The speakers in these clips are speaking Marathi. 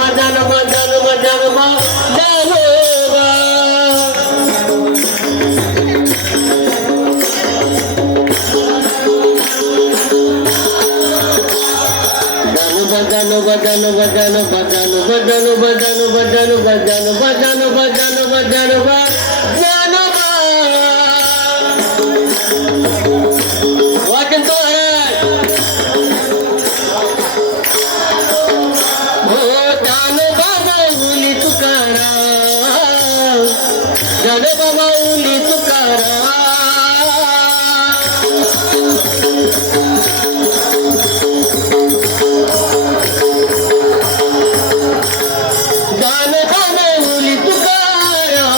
जानोबा जानोबा जानोबा जानोबा जानोबा जानोबा जानोबा जानोबा जानोबा जानोबा जानोबा जानोबा जानोबा जानोबा जानोबा जानोबा जानोबा वाचन तो है हो जानोबा माऊली तुकाराम जानोबा माऊली तुकाराम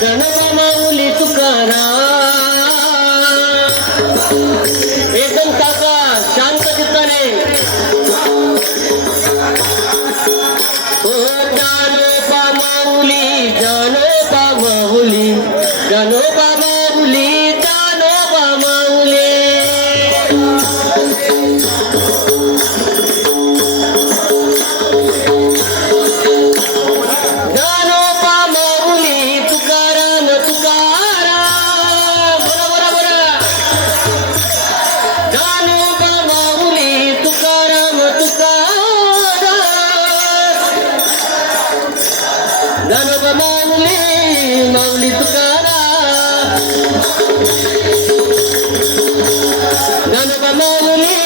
जानोबा माऊली तुकाराम एकदम काका शांत चित्ताने हो जानोबा माऊली जानोबा माऊली जानोबा माऊली जानोबा माऊली जानोबा माऊली माऊली तुकाराम जानोबा माऊली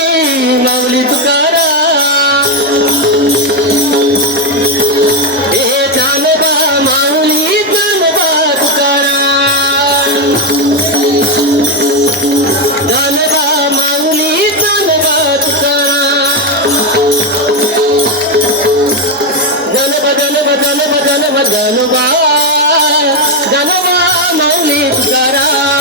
माऊली तुकाराम हे जानोबा माऊली जानोबा तुकाराम जानोबा माऊली जानोबा तुकाराम जानोबा जानोबा जानोबा जानोबा जानोबा जानोबा माऊली तुकाराम